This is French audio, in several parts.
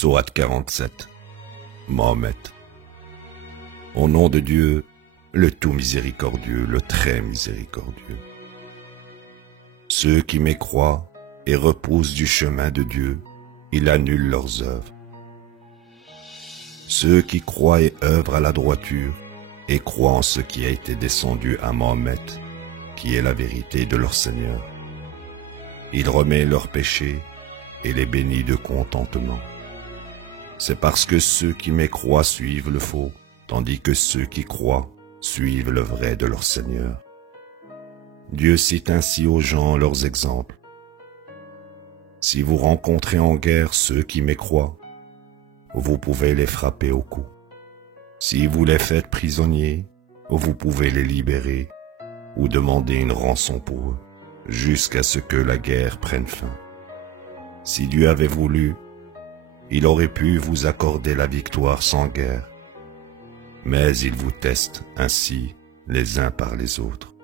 Sourate 47. Mohammed. Au nom de Dieu, le tout miséricordieux, le très miséricordieux. Ceux qui mécroient et repoussent du chemin de Dieu, il annule leurs œuvres. Ceux qui croient et œuvrent à la droiture et croient en ce qui a été descendu à Mohammed, qui est la vérité de leur Seigneur. Il remet leurs péchés et les bénit de contentement. C'est parce que ceux qui mécroient suivent le faux, tandis que ceux qui croient suivent le vrai de leur Seigneur. Dieu cite ainsi aux gens leurs exemples. Si vous rencontrez en guerre ceux qui mécroient, vous pouvez les frapper au cou. Si vous les faites prisonniers, vous pouvez les libérer ou demander une rançon pour eux, jusqu'à ce que la guerre prenne fin. Si Dieu avait voulu, il aurait pu vous accorder la victoire sans guerre, mais il vous teste ainsi les uns par les autres.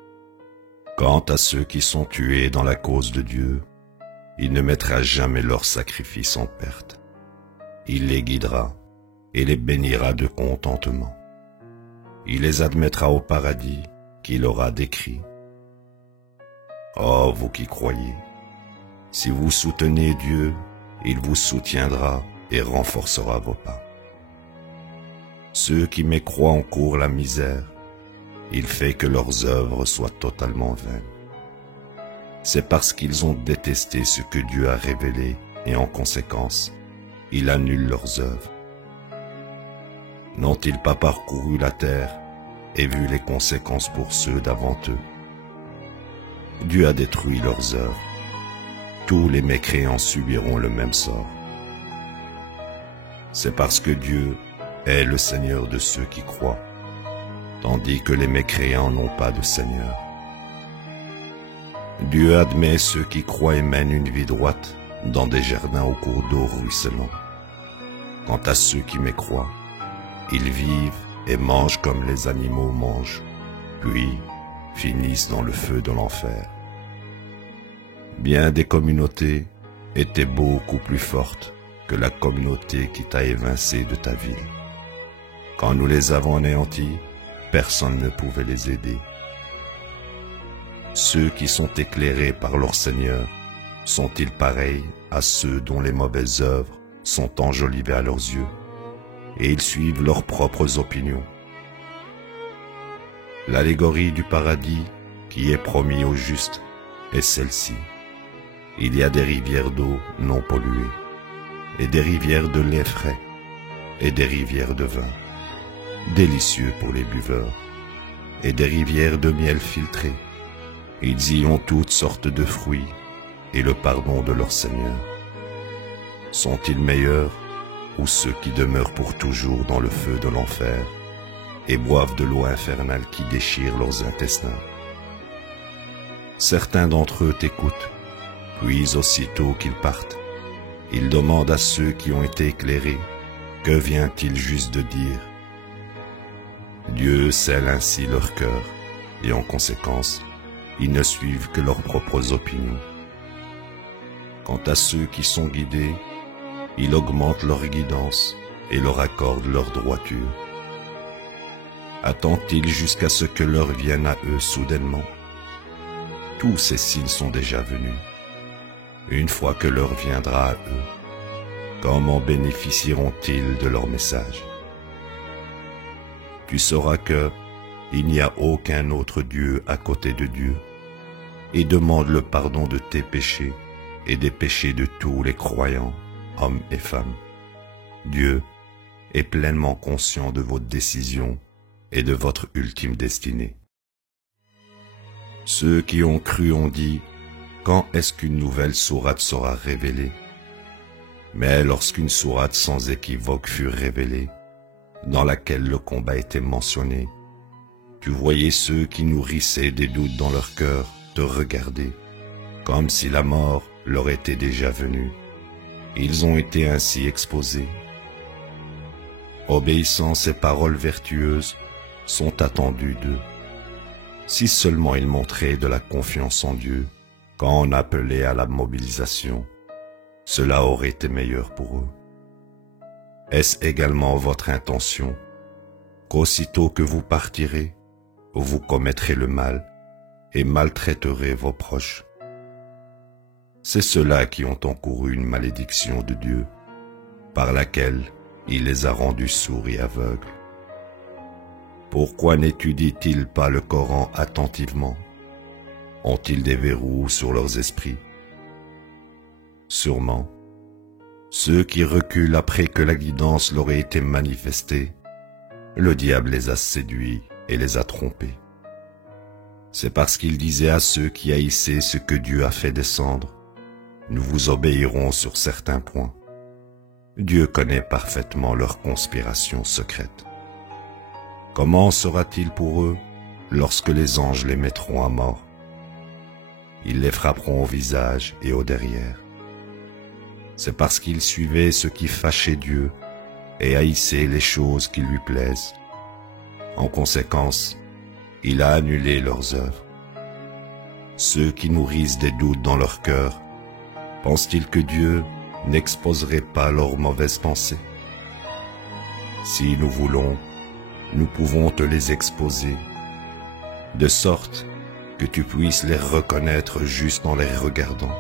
Quant à ceux qui sont tués dans la cause de Dieu, il ne mettra jamais leur sacrifice en perte. Il les guidera et les bénira de contentement. Il les admettra au paradis qu'il aura décrit. Oh, vous qui croyez, si vous soutenez Dieu, il vous soutiendra et renforcera vos pas. Ceux qui mécroient encourent la misère, il fait que leurs œuvres soient totalement vaines. C'est parce qu'ils ont détesté ce que Dieu a révélé et en conséquence, il annule leurs œuvres. N'ont-ils pas parcouru la terre et vu les conséquences pour ceux d'avant eux? Dieu a détruit leurs œuvres. Tous les mécréants subiront le même sort. C'est parce que Dieu est le Seigneur de ceux qui croient, tandis que les mécréants n'ont pas de Seigneur. Dieu admet ceux qui croient et mènent une vie droite dans des jardins au cours d'eau ruisselant. Quant à ceux qui mécroient, ils vivent et mangent comme les animaux mangent, puis finissent dans le feu de l'enfer. Bien des communautés étaient beaucoup plus fortes que la communauté qui t'a évincé de ta ville. Quand nous les avons anéantis, personne ne pouvait les aider. Ceux qui sont éclairés par leur Seigneur sont-ils pareils à ceux dont les mauvaises œuvres sont enjolivées à leurs yeux et ils suivent leurs propres opinions? L'allégorie du paradis qui est promis aux justes est celle-ci. Il y a des rivières d'eau non polluées, et des rivières de lait frais, et des rivières de vin, délicieux pour les buveurs, et des rivières de miel filtré. Ils y ont toutes sortes de fruits, et le pardon de leur Seigneur. Sont-ils meilleurs, ou ceux qui demeurent pour toujours dans le feu de l'enfer, et boivent de l'eau infernale qui déchire leurs intestins? Certains d'entre eux t'écoutent, puis aussitôt qu'ils partent, ils demandent à ceux qui ont été éclairés, que vient-il juste de dire? Dieu scelle ainsi leur cœur, et en conséquence, ils ne suivent que leurs propres opinions. Quant à ceux qui sont guidés, il augmente leur guidance et leur accorde leur droiture. Attend-il jusqu'à ce que l'heure vienne à eux soudainement? Tous ces signes sont déjà venus. Une fois que l'heure viendra à eux, comment bénéficieront-ils de leur message? Tu sauras que il n'y a aucun autre Dieu à côté de Dieu, et demande le pardon de tes péchés et des péchés de tous les croyants, hommes et femmes. Dieu est pleinement conscient de votre décision et de votre ultime destinée. Ceux qui ont cru ont dit: quand est-ce qu'une nouvelle sourate sera révélée? Mais lorsqu'une sourate sans équivoque fut révélée, dans laquelle le combat était mentionné, tu voyais ceux qui nourrissaient des doutes dans leur cœur te regarder, comme si la mort leur était déjà venue. Ils ont été ainsi exposés. Obéissance et paroles vertueuses sont attendues d'eux. Si seulement ils montraient de la confiance en Dieu, quand on appelait à la mobilisation, cela aurait été meilleur pour eux. Est-ce également votre intention qu'aussitôt que vous partirez, vous commettrez le mal et maltraiterez vos proches? C'est ceux-là qui ont encouru une malédiction de Dieu, par laquelle il les a rendus sourds et aveugles. Pourquoi n'étudient-ils pas le Coran attentivement? Ont-ils des verrous sur leurs esprits? Sûrement, ceux qui reculent après que la guidance leur ait été manifestée, le diable les a séduits et les a trompés. C'est parce qu'ils disaient à ceux qui haïssaient ce que Dieu a fait descendre: nous vous obéirons sur certains points. Dieu connaît parfaitement leurs conspirations secrètes. Comment sera-t-il pour eux lorsque les anges les mettront à mort? Ils les frapperont au visage et au derrière. C'est parce qu'ils suivaient ce qui fâchait Dieu et haïssaient les choses qui lui plaisent. En conséquence, il a annulé leurs œuvres. Ceux qui nourrissent des doutes dans leur cœur, pensent-ils que Dieu n'exposerait pas leurs mauvaises pensées? Si nous voulons, nous pouvons te les exposer, de sorte que tu puisses les reconnaître juste en les regardant.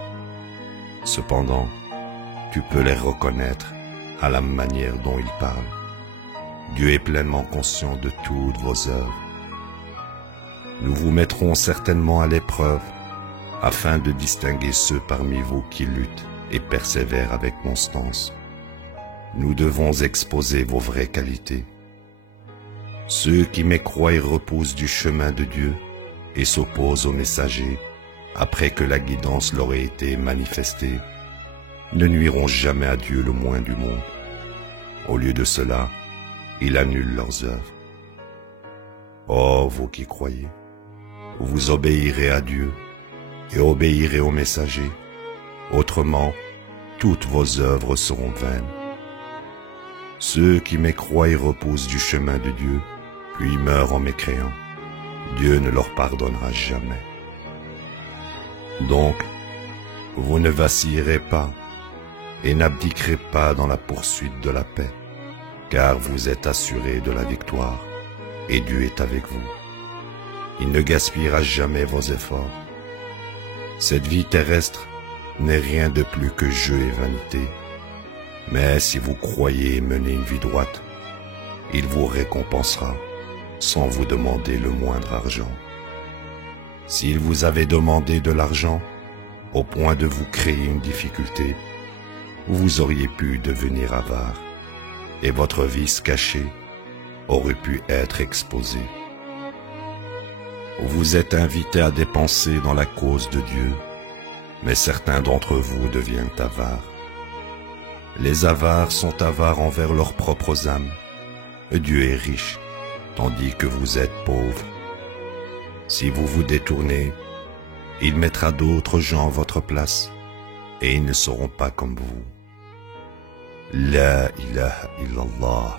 Cependant, tu peux les reconnaître à la manière dont ils parlent. Dieu est pleinement conscient de toutes vos œuvres. Nous vous mettrons certainement à l'épreuve, afin de distinguer ceux parmi vous qui luttent et persévèrent avec constance. Nous devons exposer vos vraies qualités. Ceux qui mécroient et repoussent du chemin de Dieu et s'opposent aux messagers, après que la guidance leur ait été manifestée, ne nuiront jamais à Dieu le moins du monde. Au lieu de cela, il annule leurs œuvres. Ô vous qui croyez, vous obéirez à Dieu et obéirez aux messagers, autrement, toutes vos œuvres seront vaines. Ceux qui mécroient et repoussent du chemin de Dieu, puis meurent en mécréant, Dieu ne leur pardonnera jamais. Donc, vous ne vacillerez pas et n'abdiquerez pas dans la poursuite de la paix, car vous êtes assurés de la victoire, et Dieu est avec vous. Il ne gaspillera jamais vos efforts. Cette vie terrestre n'est rien de plus que jeu et vanité, mais si vous croyez mener une vie droite, il vous récompensera sans vous demander le moindre argent. S'il vous avait demandé de l'argent au point de vous créer une difficulté, vous auriez pu devenir avare et votre vice caché aurait pu être exposé. Vous êtes invités à dépenser dans la cause de Dieu, mais certains d'entre vous deviennent avares. Les avares sont avares envers leurs propres âmes. Dieu est riche, tandis que vous êtes pauvres. Si vous vous détournez, il mettra d'autres gens à votre place, et ils ne seront pas comme vous. La ilaha illallah.